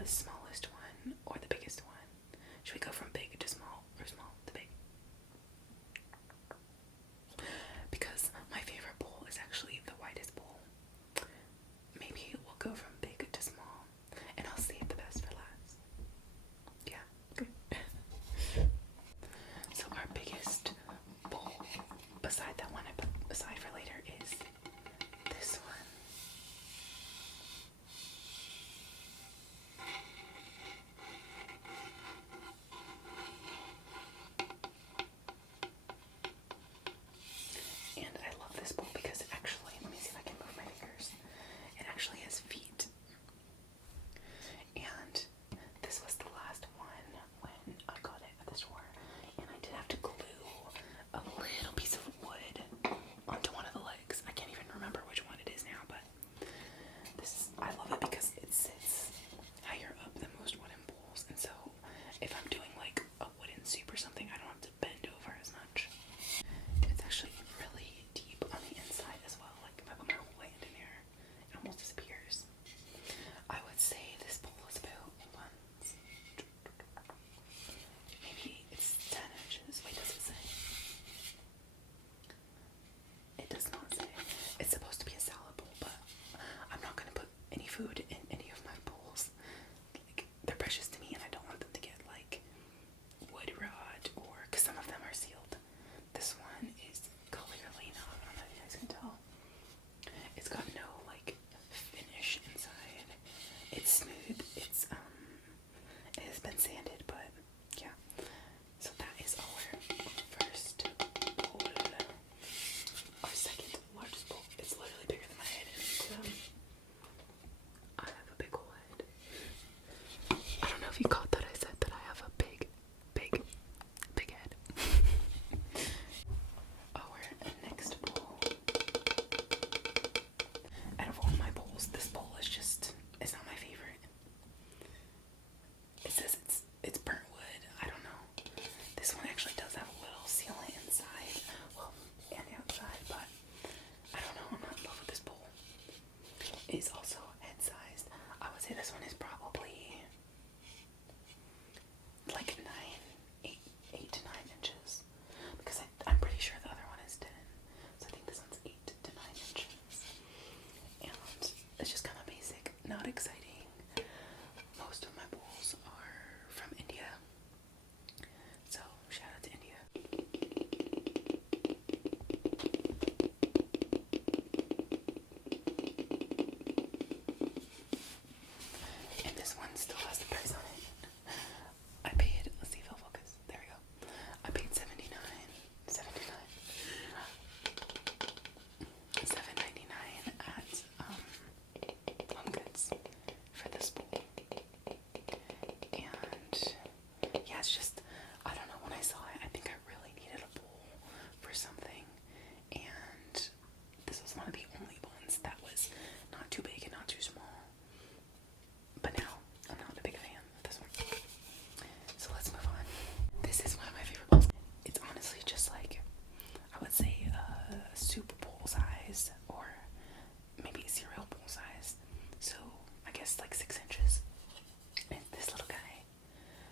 the smallest one or the biggest one? Should we go from big to small or small to big? Because my favorite bowl is actually the widest bowl. Maybe we'll go from big to small, and I'll save the best for last. Yeah, good. So our biggest bowl, beside that one I put aside for later, is this one. And I love this bowl because actually, let me see if I can move my fingers. It actually has feet. And this was the last one when I got it at the store. And I did have to glue a little piece of wood onto one of the legs. I can't even remember which one it is now, but I love it because it sits higher up than most wooden bowls. And so if I'm doing like a wooden soup or something, I don't have to bend over as much. It's actually really deep on the inside as well. Like if I put my whole hand in there, it almost disappears. I would say this bowl is about, maybe it's 10 inches. Wait, does it say? It does not say. It's supposed to be a salad bowl, but I'm not going to put any food in any of my bowls. Like, they're precious to me and I don't want them to get like wood rot, or because some of them are sealed. This one is clearly not. I don't know if you guys can tell. It's got no like finish inside. It's smooth. It has been sanded, but yeah. So that is our first bowl. Our second largest bowl. It's literally bigger than my head, and I have a big old head. I don't know if you caught that. I said that I have a big head. Our next bowl. Out of all my bowls, this bowl is it's not my favorite. It says it's burnt wood. I don't know. This one actually does have a little sealant inside, well, and outside, but I don't know. I'm not in love with this bowl. It is also head sized. I would say this one is probably like 8 to 9 inches, because I'm pretty sure the other one is 10. So I think this one's 8 to 9 inches. And it's just kind of basic, not exciting. Most of my bowls are from India, so shout out to India. And this one still has the price on it. I paid, let's see if it'll focus. There we go. I paid $7.99 at Home Goods for this bowl. And yeah, it's just, I don't know, when I saw it, I think I really needed a bowl for something, and this was one of the only ones that was not too big and not too small. But now I'm not a big fan of this one. So let's move on. This is one of my favorite bowls. It's honestly just like, I would say soup bowl size, or maybe cereal bowl size. So I guess like 6 inches. And this little guy,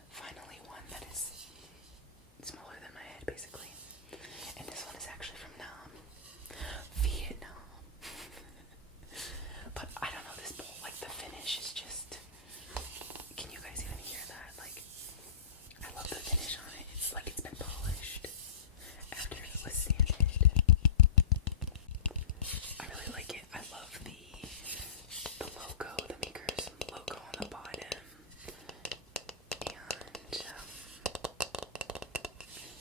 finally one that is smaller than my head basically. And this one is actually from Vietnam. But I don't know, this bowl, like the finish is just, can you guys even hear that? Like, I love the finish on it. It's like it's been polished after it was sanded. I really like it. I love the logo, the maker's logo on the bottom. And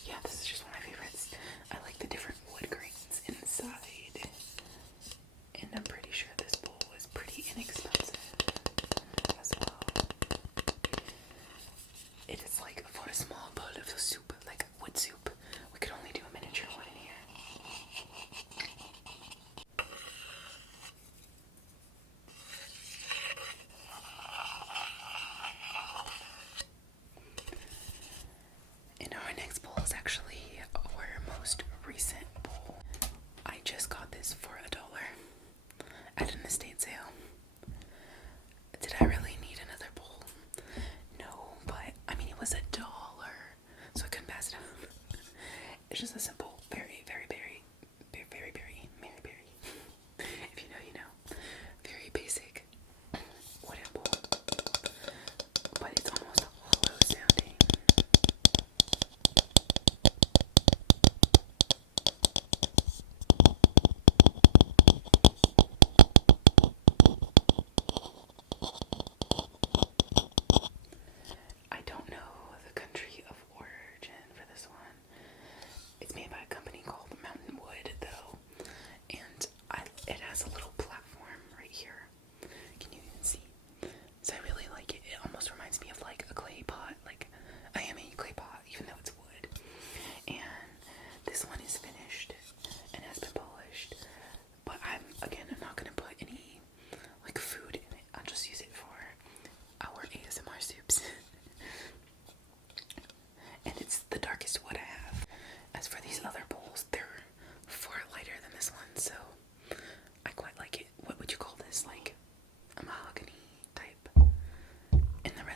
yeah, this is just one of my favorites. I like the different wood grains inside. And I'm pretty sure this bowl is pretty inexpensive as well. It is like for a small bowl of soup, like wood soup. We could only do a miniature one in here. And our next bowl is actually our most recent bowl. I just got this for $1 at an estate sale. Did I really need another bowl?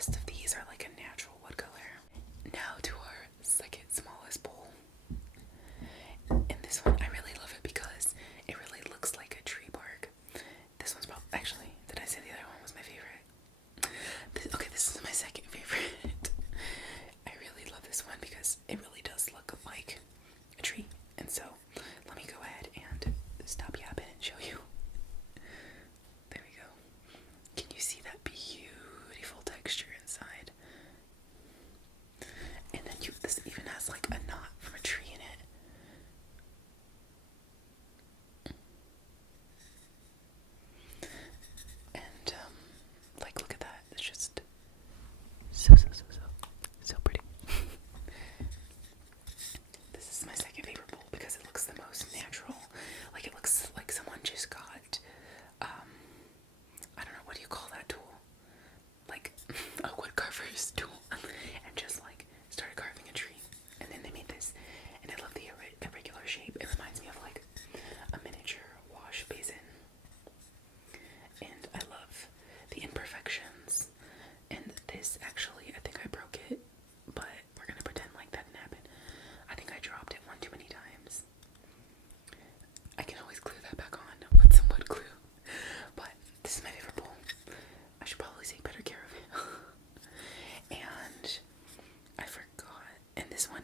rest of these are like a natural wood color. Now to our second smallest bowl. And this one, I really love it because it really looks like a tree bark. This one's probably, actually, did I say the other one was my favorite? Okay, this is my second favorite. I really love this one because it really does look like a tree. And so, let me go ahead and stop yapping and show you. There we go. Can you see that beautiful texture inside? And then this even has like a knot from a tree in it. And like, look at that. It's just so pretty. This is my second favorite bowl because it looks the most natural. Like, it looks like someone just got I don't know, what do you call that tool? Like a wood carver's tool, and just like started carving a tree, and then they made this. And I love the irregular shape. It reminds me of like a miniature wash basin, and I love the imperfections. And this, actually, I think I broke it, but we're gonna pretend like that didn't happen. I think I dropped it one too many times. I can always glue that back on with some wood glue, but this is my favorite bowl. I should probably take better care of it. And I forgot, and this one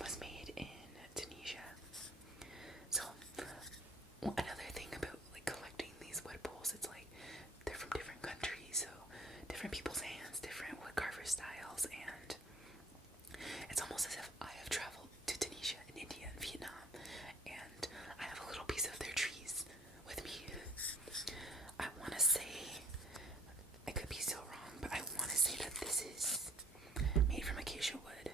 was made in Tunisia. So another thing about like collecting these wood bowls, it's like they're from different countries, so different people's hands, different wood carver styles, and it's almost as if I have traveled to Tunisia and India and Vietnam, and I have a little piece of their trees with me. I want to say, I could be so wrong, but I want to say that this is made from acacia wood.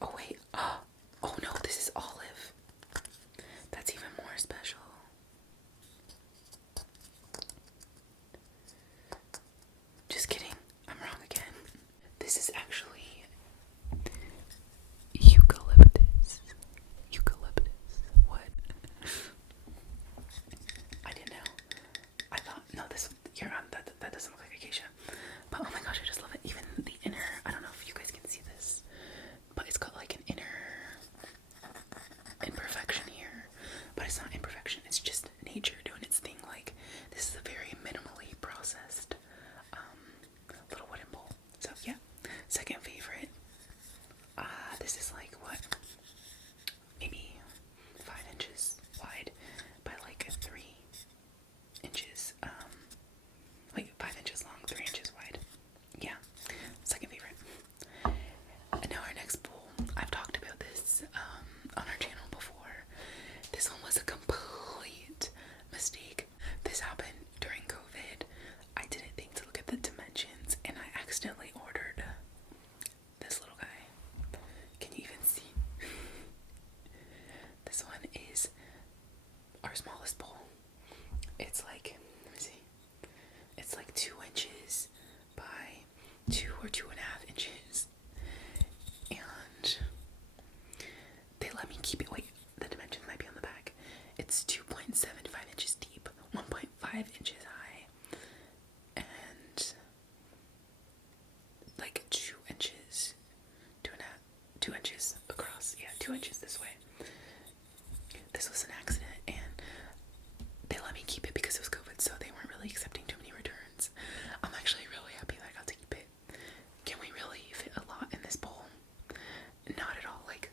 Oh wait, oh no, this is olive. That's even more special. Just kidding, I'm wrong again. This is actually eucalyptus. What? I didn't know. I thought, no, that doesn't look like acacia. But oh my gosh, I just love it. Even the inner, I don't know if you guys can see this, but it's got like an inner imperfection here. But it's not imperfection, it's just nature doing its thing. Like, this is a very minimally processed little wooden bowl. So yeah, second favorite. This is like, what, maybe 5 inches wide by like 3 inches, like 5 inches long, 3 inches wide. Yeah, second favorite. And now our next bowl, I've talked about this on our channel before. This one was a complete mistake. This happened during COVID. I didn't think to look at the dimensions, and I accidentally ordered this little guy. Can you even see? This one is our smallest bowl. It's like, let me see. It's like 2 inches by 2 or 2.5 inches. And they let me keep it. Wait, the dimensions might be on the back. It's 2.75 inches deep, 1.5 inches high, and like 2 inches, 2 inches across. Yeah, 2 inches this way. This was an accident, and they let me keep it because it was COVID, so they weren't really accepting too many returns. I'm actually really happy that I got to keep it. Can we really fit a lot in this bowl? Not at all. Like,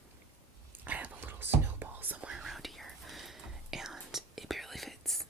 I have a little snowball somewhere around here, and it barely fits.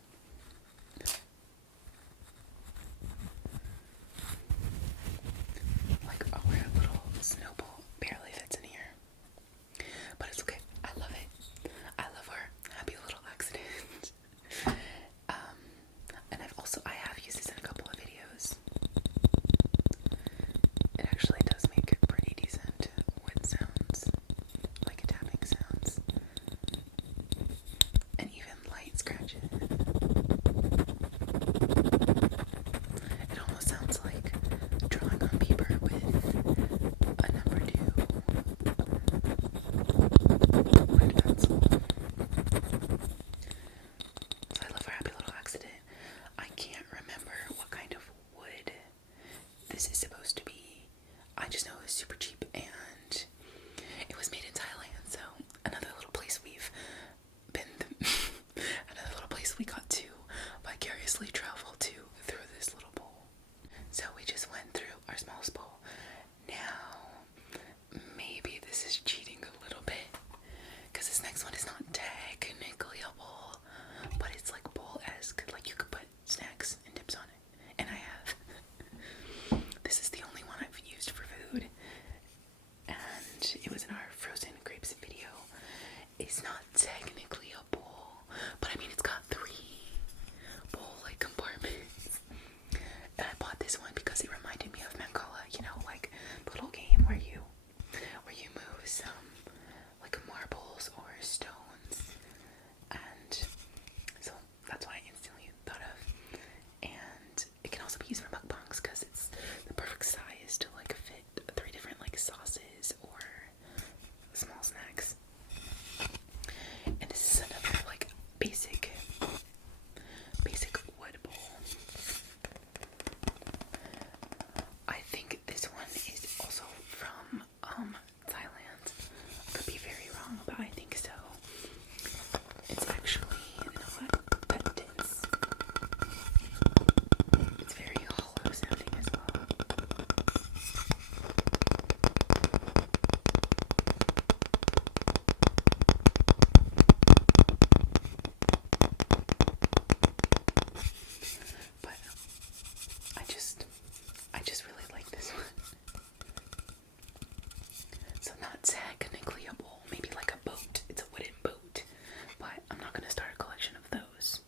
gonna start a collection of those.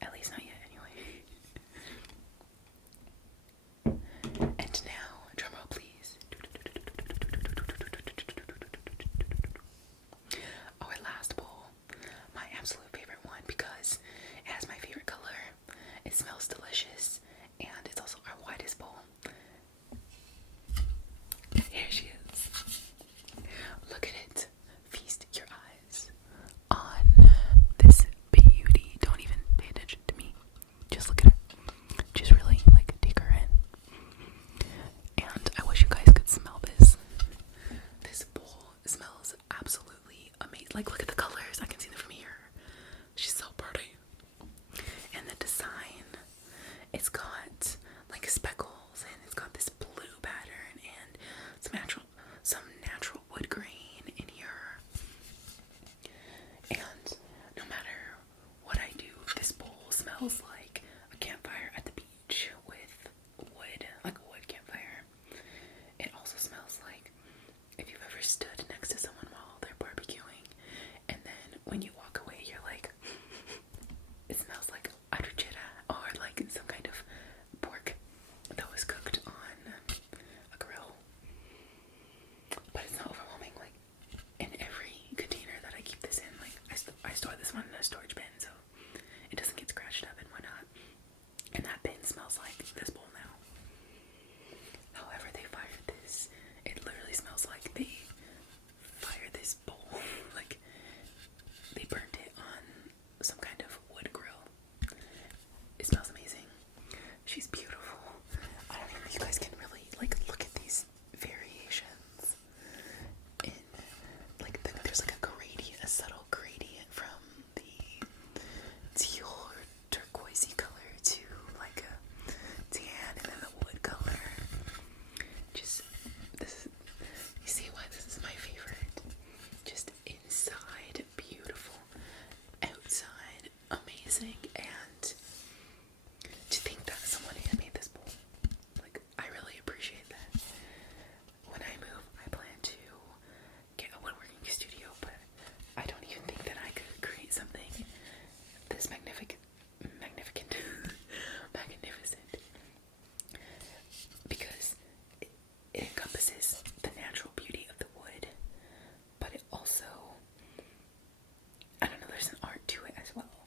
At least not yet, anyway. And now, drumroll please. Our last bowl, my absolute favorite one because it has my favorite color. It smells delicious, and it's also our widest bowl. Here she is. Look at it. Feast your eyes on this beauty. Don't even pay attention to me. Just look at her. Just really like take her in. And I wish you guys could smell this. This bowl smells absolutely amazing. Like, look at the colors. I can see them from here. She's so pretty. And the design, it's got like speckles, and it's got this blue pattern and some natural wood grain in here. And no matter what I do, this bowl smells like a campfire at the beach with wood, like a wood campfire. It also smells like if you've ever stood next to someone while they're barbecuing, and then when you walk away, you're like, it smells like arrachera, or like some kind of pork that was cooked on a grill. But it's not overwhelming. Like, in every container that I keep this in, like, I store this one in a storage bin so it doesn't get scratched up and whatnot. And that bin smells like this bowl now. However they fired this, it literally smells like they fired this bowl. Like, they burnt it on some kind of wood grill. It smells amazing. She's beautiful. I don't know if you guys can really, like, look at these variations. In, like, there's like a subtle gradient from the teal or turquoisey color to like a tan, and then the wood color. Just, this, you see why this is my favorite? Just inside, beautiful. Outside, amazing. And to think that someone had made this bowl, like, I really appreciate that. When I move, I plan to get a woodworking studio, but I don't even think that I could create something this magnificent, magnificent, because it encompasses the natural beauty of the wood, but it also, I don't know, there's an art to it as well.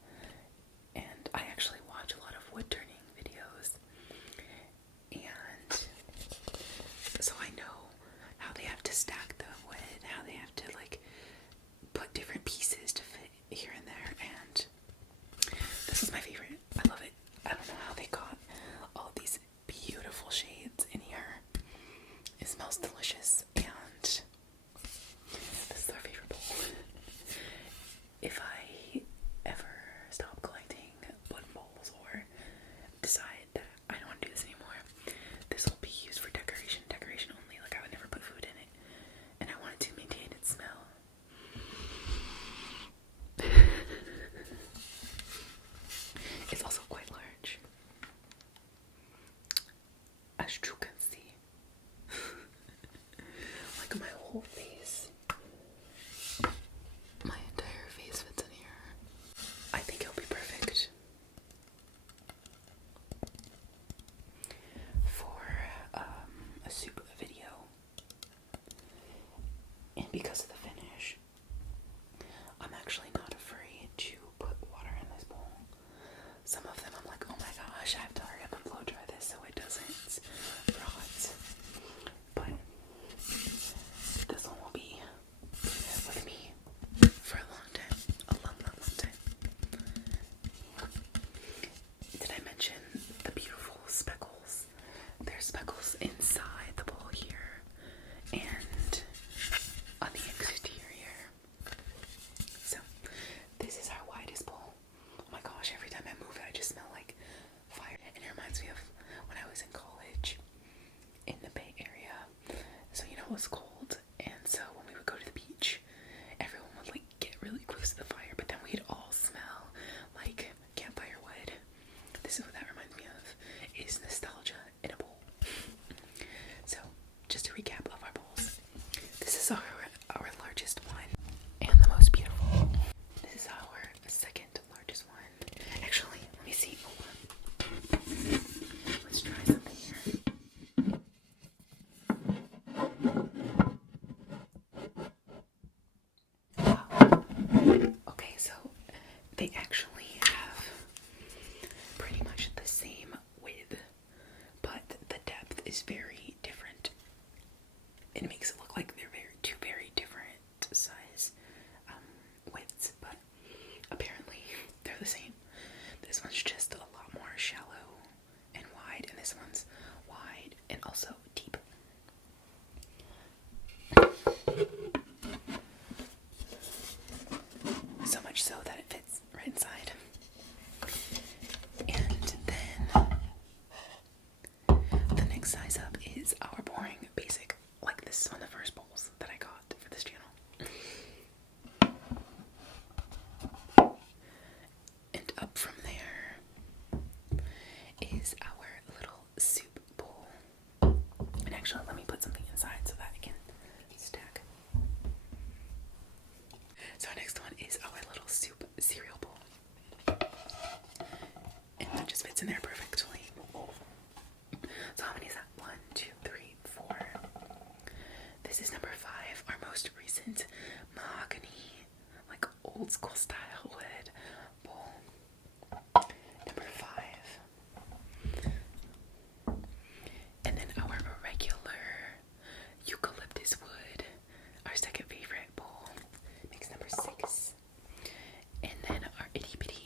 And I actually watch a lot of wood turning videos, and so I know how they have to stack the wood, how they have to like put different pieces to fit here and there, and this is my favorite. I love it. I don't know how they got all these beautiful shades in here. It smells delicious, and this is our favorite bowl. If I ever stop collecting wooden bowls or decide that I don't want to do this anymore, this will be used for decoration only. Like, I would never put food in it, and I wanted to maintain its smell. It's also quite large, as you can see. Like, my whole face, my entire face fits in here. I think it'll be perfect for a soup video. And because of the finish, I'm actually not afraid to put water in this bowl. Some of them I'm like, oh my gosh, I have to hurry up and blow dry this so it doesn't actually have pretty much the same width, but the depth is very different. It makes it look like they're two very different size widths, but apparently they're the same. This one's just a lot more shallow and wide, and this one's wide and also deep. So much so that it fits right inside. And then the next size up is our boring basic, like this is one of the first bowls that I got for this channel. And up from there is our little soup bowl. And actually, let me put something inside so that I can stack. So our next one is our little soup cereal bowl. And that just fits in there perfectly. So how many is that? 1, 2, 3, 4. This is number 5, our most recent mahogany, like old school style wood bowl. Number 5. And then our regular eucalyptus wood, our second favorite bowl, makes number 6. And then our itty bitty